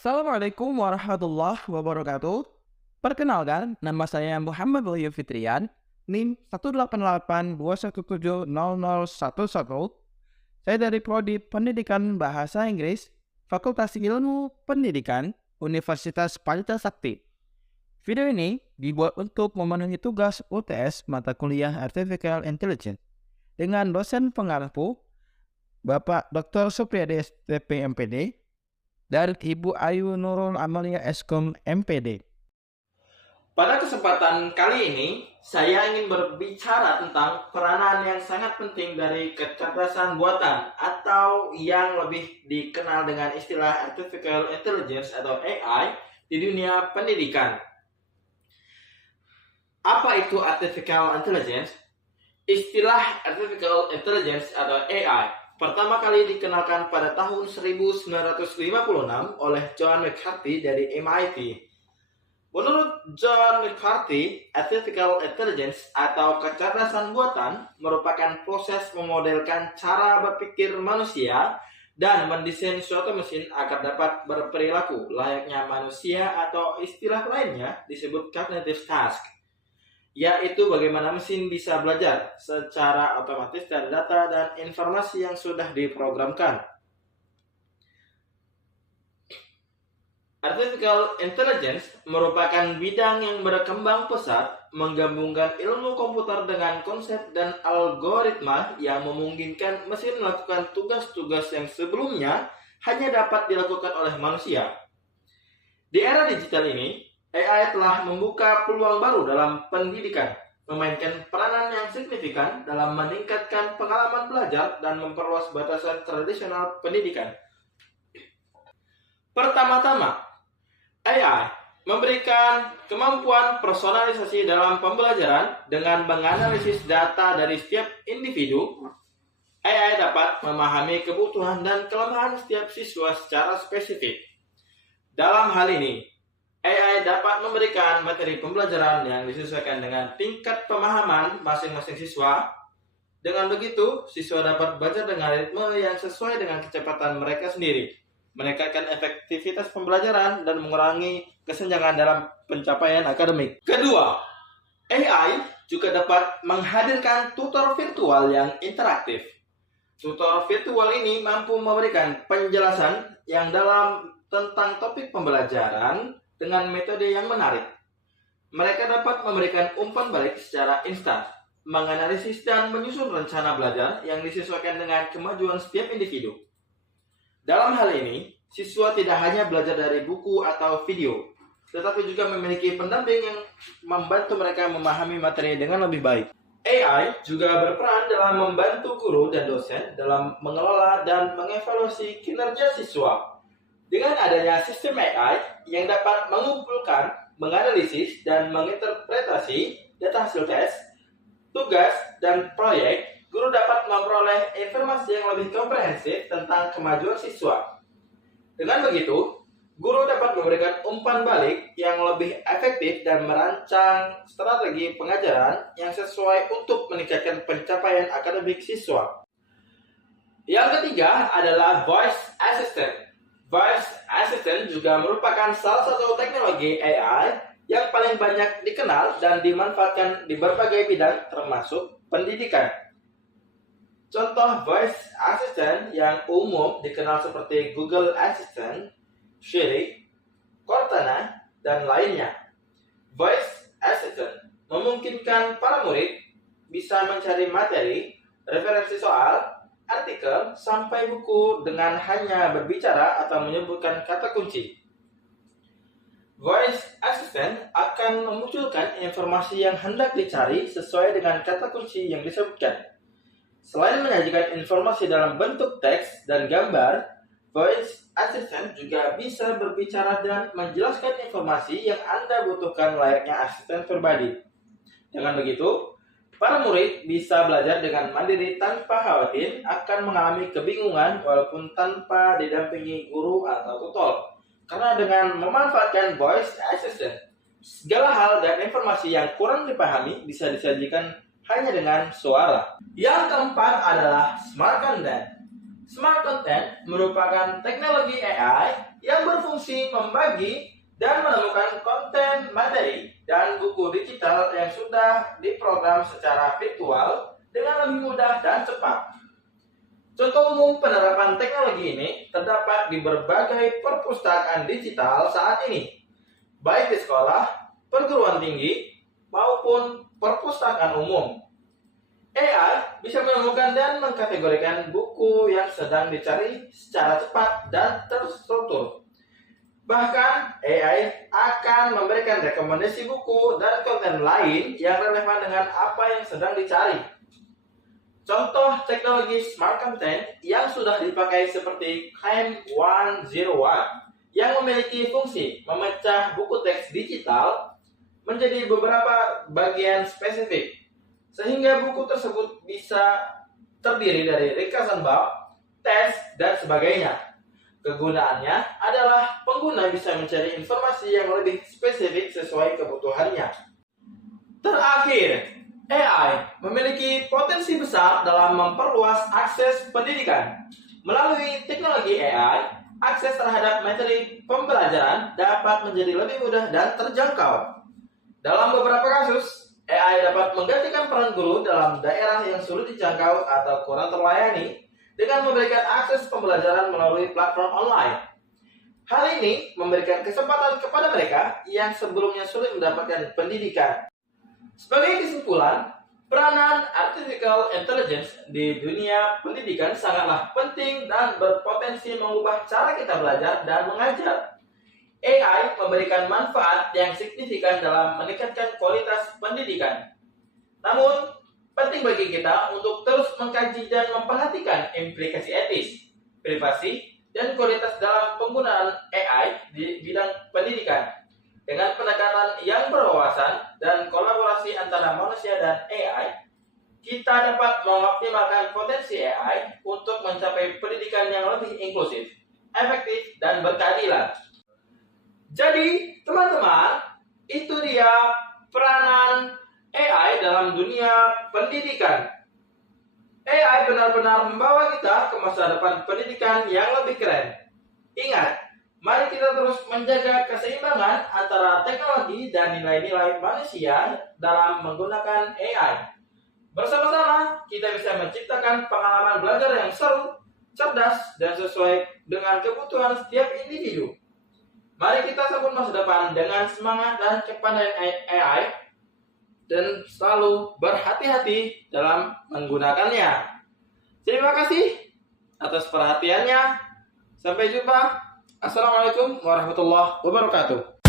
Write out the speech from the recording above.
Assalamualaikum warahmatullahi wabarakatuh. Perkenalkan, nama saya Muhammad Wahyu Fitrian, NIM 18821700011. Saya dari Prodi Pendidikan Bahasa Inggris, Fakultas Ilmu Pendidikan, Universitas Pelita Sakti. Video ini dibuat untuk memenuhi tugas UTS mata kuliah Artificial Intelligence dengan dosen pengampu Bapak Dr. Supriyadi STP MPD dan Ibu Ayu Nurul Amalia Eskom MPD. Pada kesempatan kali ini, saya ingin berbicara tentang peranan yang sangat penting dari kecerdasan buatan atau yang lebih dikenal dengan istilah Artificial Intelligence atau AI di dunia pendidikan. Apa itu Artificial Intelligence? Istilah Artificial Intelligence atau AI pertama kali dikenalkan pada tahun 1956 oleh John McCarthy dari MIT. Menurut John McCarthy, Artificial Intelligence atau kecerdasan buatan merupakan proses memodelkan cara berpikir manusia dan mendesain suatu mesin agar dapat berperilaku layaknya manusia, atau istilah lainnya disebut cognitive task, yaitu bagaimana mesin bisa belajar secara otomatis dari data dan informasi yang sudah diprogramkan. Artificial Intelligence merupakan bidang yang berkembang pesat, menggabungkan ilmu komputer dengan konsep dan algoritma yang memungkinkan mesin melakukan tugas-tugas yang sebelumnya hanya dapat dilakukan oleh manusia. Di era digital ini, AI telah membuka peluang baru dalam pendidikan, memainkan peranan yang signifikan dalam meningkatkan pengalaman belajar dan memperluas batasan tradisional pendidikan. Pertama-tama, AI memberikan kemampuan personalisasi dalam pembelajaran dengan menganalisis data dari setiap individu. AI dapat memahami kebutuhan dan kelemahan setiap siswa secara spesifik. Dalam hal ini, AI dapat memberikan materi pembelajaran yang disesuaikan dengan tingkat pemahaman masing-masing siswa. Dengan begitu, siswa dapat belajar dengan ritme yang sesuai dengan kecepatan mereka sendiri, meningkatkan efektivitas pembelajaran dan mengurangi kesenjangan dalam pencapaian akademik. Kedua, AI juga dapat menghadirkan tutor virtual yang interaktif. Tutor virtual ini mampu memberikan penjelasan yang dalam tentang topik pembelajaran dengan metode yang menarik. Mereka dapat memberikan umpan balik secara instan, menganalisis dan menyusun rencana belajar yang disesuaikan dengan kemajuan setiap individu. Dalam hal ini, siswa tidak hanya belajar dari buku atau video, tetapi juga memiliki pendamping yang membantu mereka memahami materi dengan lebih baik. AI juga berperan dalam membantu guru dan dosen dalam mengelola dan mengevaluasi kinerja siswa. Dengan adanya sistem AI yang dapat mengumpulkan, menganalisis, dan menginterpretasi data hasil tes, tugas, dan proyek, guru dapat memperoleh informasi yang lebih komprehensif tentang kemajuan siswa. Dengan begitu, guru dapat memberikan umpan balik yang lebih efektif dan merancang strategi pengajaran yang sesuai untuk meningkatkan pencapaian akademik siswa. Yang ketiga adalah Voice Assistant. Voice Assistant juga merupakan salah satu teknologi AI yang paling banyak dikenal dan dimanfaatkan di berbagai bidang termasuk pendidikan. Contoh Voice Assistant yang umum dikenal seperti Google Assistant, Siri, Cortana, dan lainnya. Voice Assistant memungkinkan para murid bisa mencari materi, referensi soal, artikel, sampai buku dengan hanya berbicara atau menyebutkan kata kunci. Voice Assistant akan memunculkan informasi yang hendak dicari sesuai dengan kata kunci yang disebutkan. Selain menyajikan informasi dalam bentuk teks dan gambar, Voice Assistant juga bisa berbicara dan menjelaskan informasi yang Anda butuhkan layaknya asisten pribadi. Dengan begitu, para murid bisa belajar dengan mandiri tanpa khawatir akan mengalami kebingungan walaupun tanpa didampingi guru atau tutor. Karena dengan memanfaatkan Voice Assistant, segala hal dan informasi yang kurang dipahami bisa disajikan hanya dengan suara. Yang keempat adalah Smart Content. Smart Content merupakan teknologi AI yang berfungsi berfungsi membagi dan menemukan konten materi dan buku digital yang sudah diprogram secara virtual dengan lebih mudah dan cepat. Contoh umum penerapan teknologi ini terdapat di berbagai perpustakaan digital saat ini, baik di sekolah, perguruan tinggi, maupun perpustakaan umum. AI bisa menemukan dan mengkategorikan buku yang sedang dicari secara cepat dan terstruktur. Bahkan, AI akan memberikan rekomendasi buku dan konten lain yang relevan dengan apa yang sedang dicari. Contoh teknologi smart content yang sudah dipakai seperti Chem 101 yang memiliki fungsi memecah buku teks digital menjadi beberapa bagian spesifik, sehingga buku tersebut bisa terdiri dari ringkasan bab, teks, dan sebagainya. Kegunaannya adalah pengguna bisa mencari informasi yang lebih spesifik sesuai kebutuhannya. Terakhir, AI memiliki potensi besar dalam memperluas akses pendidikan. Melalui teknologi AI, akses terhadap materi pembelajaran dapat menjadi lebih mudah dan terjangkau. Dalam beberapa kasus, AI dapat menggantikan peran guru dalam daerah yang sulit dijangkau atau kurang terlayani dengan memberikan akses pembelajaran melalui platform online. Hal ini memberikan kesempatan kepada mereka yang sebelumnya sulit mendapatkan pendidikan. Sebagai kesimpulan, peranan artificial intelligence di dunia pendidikan sangatlah penting dan berpotensi mengubah cara kita belajar dan mengajar. AI memberikan manfaat yang signifikan dalam meningkatkan kualitas pendidikan. Namun, penting bagi kita untuk terus mengkaji dan memperhatikan implikasi etis, privasi, dan kualitas dalam penggunaan AI di bidang pendidikan. Dengan pendekatan yang berwawasan dan kolaborasi antara manusia dan AI, kita dapat mengoptimalkan potensi AI untuk mencapai pendidikan yang lebih inklusif, efektif, dan berkeadilan. Jadi, teman-teman, itu dia peranan AI dalam dunia pendidikan. AI benar-benar membawa kita ke masa depan pendidikan yang lebih keren. Ingat, mari kita terus menjaga keseimbangan antara teknologi dan nilai-nilai manusia dalam menggunakan AI. Bersama-sama, kita bisa menciptakan pengalaman belajar yang seru, cerdas, dan sesuai dengan kebutuhan setiap individu. Mari kita sambut masa depan dengan semangat dan kepandaian AI dan selalu berhati-hati dalam menggunakannya. Terima kasih atas perhatiannya. Sampai jumpa. Assalamualaikum warahmatullahi wabarakatuh.